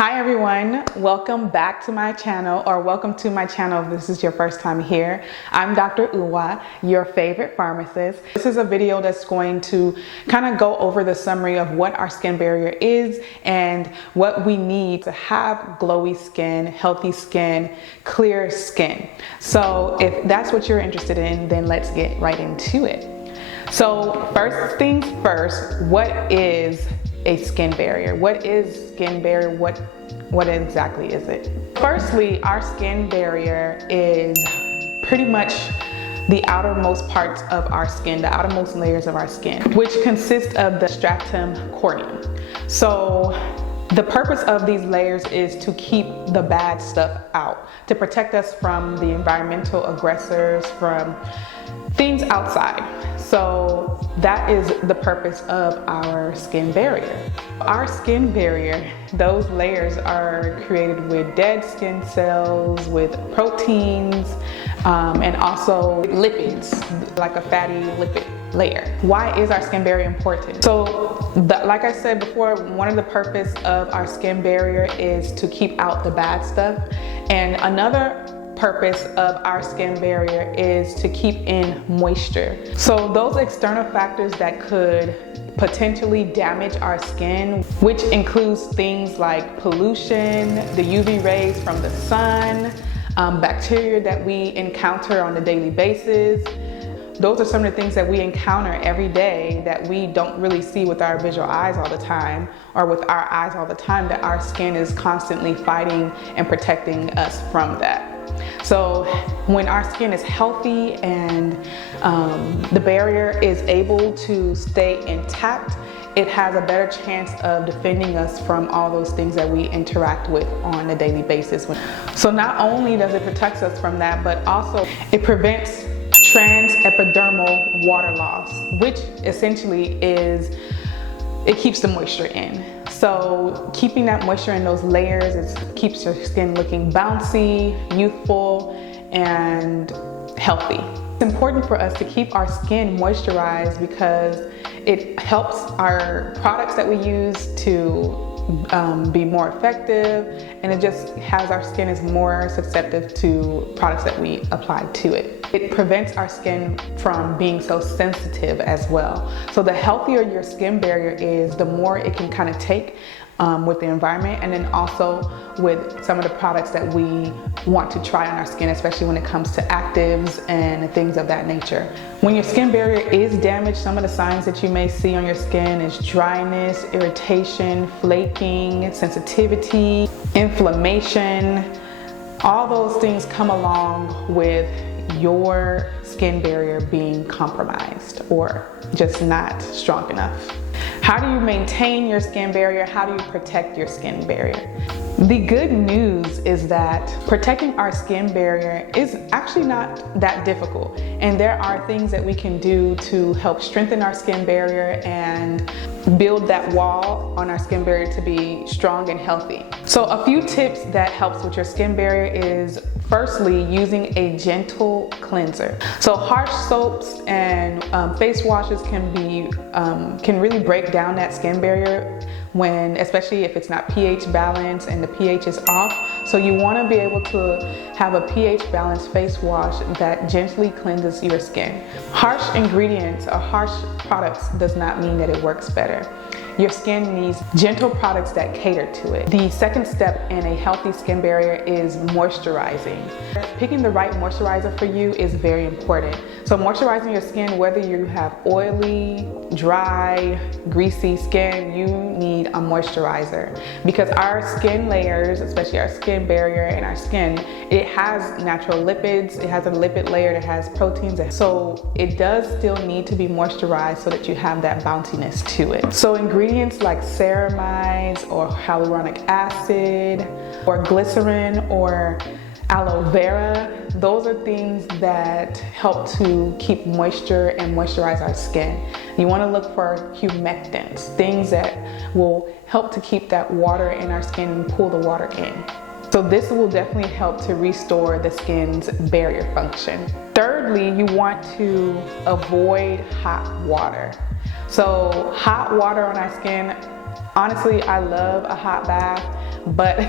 Hi everyone, welcome back to my channel, or welcome to my channel if this is your first time here. I'm Dr. Uwa, your favorite pharmacist. This is a video that's going to kind of go over the summary of what our skin barrier is and what we need to have glowy skin, healthy skin, clear skin. So if that's what you're interested in, then let's get right into it. So first things first, what is a skin barrier? What is skin barrier? What exactly is it? Firstly, our skin barrier is pretty much the outermost parts of our skin, the outermost layers of our skin, which consist of the stratum corneum. So the purpose of these layers is to keep the bad stuff out, to protect us from the environmental aggressors, from things outside. So that is the purpose of our skin barrier. Our skin barrier, those layers are created with dead skin cells, with proteins, and also lipids, like a fatty lipid layer. Why is our skin barrier important? So like I said before, one of the purpose of our skin barrier is to keep out the bad stuff. And another purpose of our skin barrier is to keep in moisture. So those external factors that could potentially damage our skin, which includes things like pollution, the UV rays from the sun, bacteria that we encounter on a daily basis. Those are some of the things that we encounter every day that we don't really see with our visual eyes all the time, or with our eyes all the time, that our skin is constantly fighting and protecting us from that. So when our skin is healthy and the barrier is able to stay intact, it has a better chance of defending us from all those things that we interact with on a daily basis. So not only does it protect us from that, but also it prevents transepidermal water loss, which essentially is, it keeps the moisture in. So keeping that moisture in those layers keeps your skin looking bouncy, youthful, and healthy. It's important for us to keep our skin moisturized because it helps our products that we use to be more effective, and it just has our skin is more susceptible to products that we apply to it. It prevents our skin from being so sensitive as well. So the healthier your skin barrier is, the more it can kind of take with the environment, and then also with some of the products that we want to try on our skin, especially when it comes to actives and things of that nature. When your skin barrier is damaged, some of the signs that you may see on your skin is dryness, irritation, flaking, sensitivity, inflammation. All those things come along with your skin barrier being compromised or just not strong enough. How do you maintain your skin barrier? How do you protect your skin barrier? The good news is that protecting our skin barrier is actually not that difficult. And there are things that we can do to help strengthen our skin barrier and build that wall on our skin barrier to be strong and healthy. So a few tips that helps with your skin barrier is, firstly, using a gentle cleanser. So harsh soaps and face washes can really break down that skin barrier, especially if it's not pH balanced and the pH is off. So you want to be able to have a pH balanced face wash that gently cleanses your skin. Harsh ingredients or harsh products does not mean that it works better. Your skin needs gentle products that cater to it. The second step in a healthy skin barrier is moisturizing. Picking the right moisturizer for you is very important. So moisturizing your skin, whether you have oily, dry, greasy skin, you need a moisturizer, because our skin layers, especially our skin barrier and our skin, it has natural lipids. It has a lipid layer that has proteins. So it does still need to be moisturized so that you have that bounciness to it. So ingredients like ceramides or hyaluronic acid or glycerin or aloe vera, those are things that help to keep moisture and moisturize our skin. You want to look for humectants, things that will help to keep that water in our skin and pull the water in. So this will definitely help to restore the skin's barrier function. Thirdly, you want to avoid hot water. So hot water on our skin, honestly, I love a hot bath, but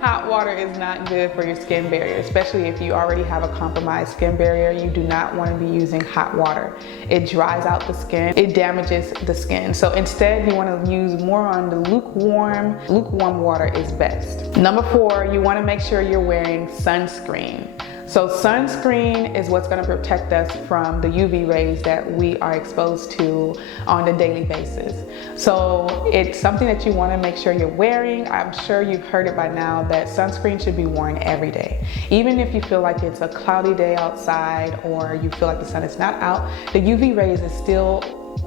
hot water is not good for your skin barrier, especially if you already have a compromised skin barrier. You do not want to be using hot water. It dries out the skin, it damages the skin. So instead, you want to use more on the lukewarm. Lukewarm water is best. Number 4, you want to make sure you're wearing sunscreen. So sunscreen is what's going to protect us from the UV rays that we are exposed to on a daily basis. So it's something that you want to make sure you're wearing. I'm sure you've heard it by now that sunscreen should be worn every day. Even if you feel like it's a cloudy day outside or you feel like the sun is not out, the UV rays is still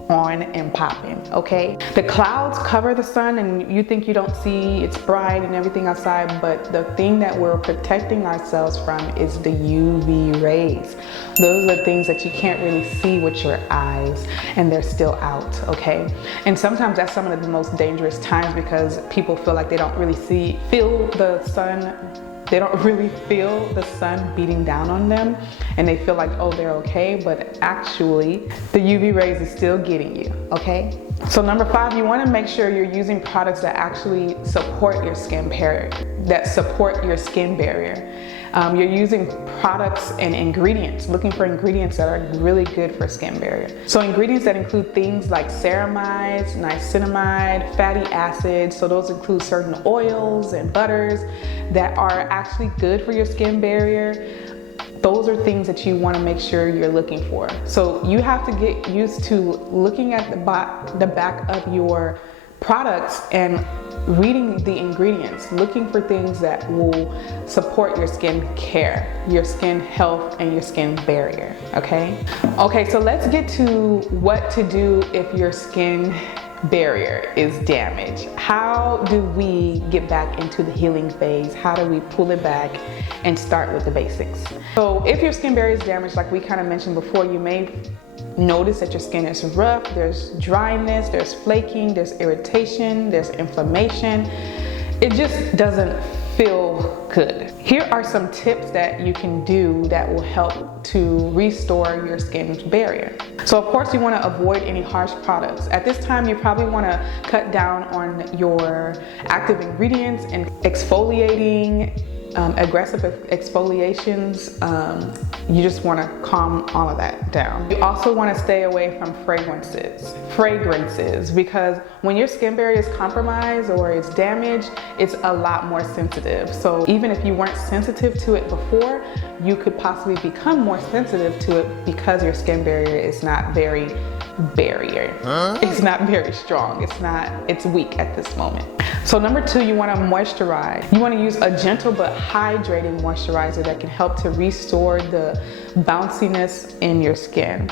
on and popping, okay? The clouds cover the sun and you think you don't see, it's bright and everything outside, but the thing that we're protecting ourselves from is the UV rays. Those are the things that you can't really see with your eyes and they're still out, okay? And sometimes that's some of the most dangerous times because people feel like they don't really feel the sun. They don't really feel the sun beating down on them and they feel like, oh, they're okay, but actually the UV rays is still getting you, okay? So number 5, you want to make sure you're using products that actually support your skin barrier, You're using products and ingredients, looking for ingredients that are really good for skin barrier. So ingredients that include things like ceramides, niacinamide, fatty acids. So those include certain oils and butters that are actually good for your skin barrier. Those are things that you want to make sure you're looking for. So you have to get used to looking at the back of your products and reading the ingredients, looking for things that will support your skin care, your skin health, and your skin barrier, okay? Okay, so let's get to what to do if your skin barrier is damaged. How do we get back into the healing phase? How do we pull it back and start with the basics? So if your skin barrier is damaged, like we kind of mentioned before, you may notice that your skin is rough, there's dryness, there's flaking, there's irritation, there's inflammation. It just doesn't feel good. Here are some tips that you can do that will help to restore your skin's barrier. So of course you want to avoid any harsh products. At this time you probably want to cut down on your active ingredients and exfoliating, aggressive exfoliations. You just want to calm all of that down. You also want to stay away from fragrances because when your skin barrier is compromised or it's damaged, it's a lot more sensitive. So even if you weren't sensitive to it before, you could possibly become more sensitive to it because your skin barrier is not very It's not very strong. It's weak at this moment. So number 2, you want to moisturize. You want to use a gentle but hydrating moisturizer that can help to restore the bounciness in your skin.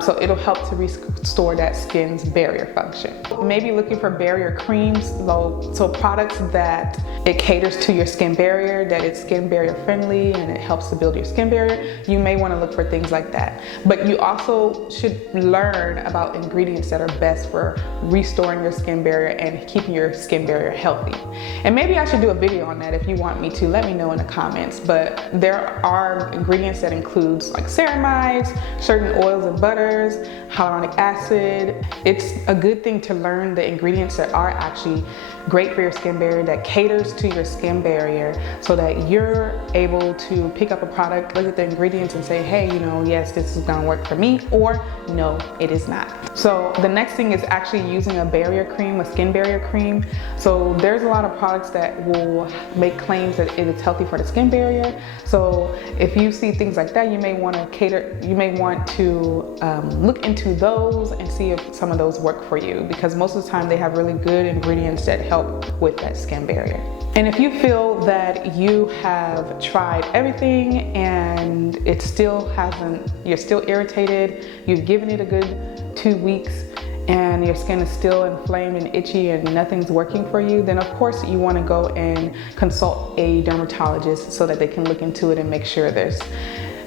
So it'll help to restore that skin's barrier function. Maybe looking for barrier creams, so products that it caters to your skin barrier, that it's skin barrier friendly and it helps to build your skin barrier. You may want to look for things like that. But you also should learn about ingredients that are best for restoring your skin barrier and keeping your skin barrier healthy. And maybe I should do a video on that if you want me to. Let me know in the comments. But there are ingredients that includes like ceramides, certain oils and butters, hyaluronic acid. It's a good thing to learn the ingredients that are actually great for your skin barrier, that caters to your skin barrier, so that you're able to pick up a product, look at the ingredients and say, hey, yes, this is gonna work for me, or no, it is not. So the next thing is actually using a barrier cream, a skin barrier cream. So there's a lot of products that will make claims that it is healthy for the skin barrier. So if you see things like that, you may want to look into those and see if some of those work for you, because most of the time they have really good ingredients that help with that skin barrier. And if you feel that you have tried everything and you're still irritated, you've given it a good 2 weeks and your skin is still inflamed and itchy and nothing's working for you, then of course you want to go and consult a dermatologist so that they can look into it and make sure there's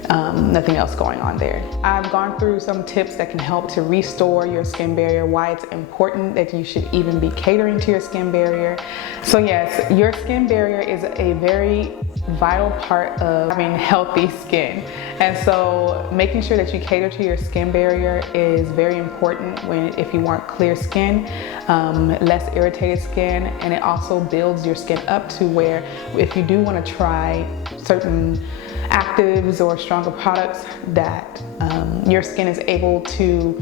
nothing else going on there. I've gone through some tips that can help to restore your skin barrier, why it's important that you should even be catering to your skin barrier. So yes, your skin barrier is a very vital part of having healthy skin. And so making sure that you cater to your skin barrier is very important if you want clear skin, less irritated skin, and it also builds your skin up to where if you do want to try certain actives or stronger products, that your skin is able to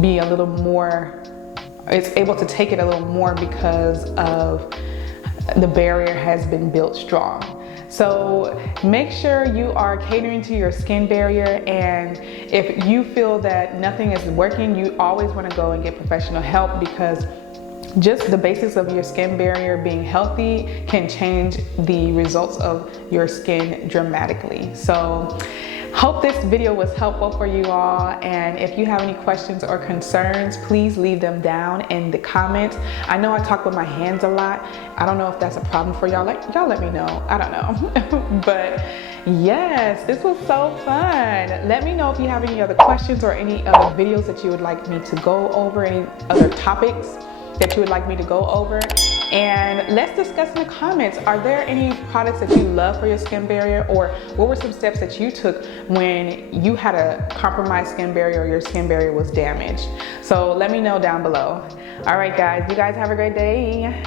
be a little more, it's able to take it a little more because of the barrier has been built strong. So make sure you are catering to your skin barrier, and if you feel that nothing is working, you always want to go and get professional help, because just the basics of your skin barrier being healthy can change the results of your skin dramatically. So hope this video was helpful for you all, and if you have any questions or concerns, please leave them down in the comments. I know I talk with my hands a lot. I don't know if that's a problem for y'all. Y'all let me know. I don't know. But yes, this was so fun. Let me know if you have any other questions or any other videos that you would like me to go over, any other topics that you would like me to go over. And let's discuss in the comments, are there any products that you love for your skin barrier, or what were some steps that you took when you had a compromised skin barrier or your skin barrier was damaged? So let me know down below. All right guys, you guys have a great day.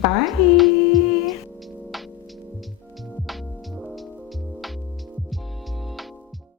Bye.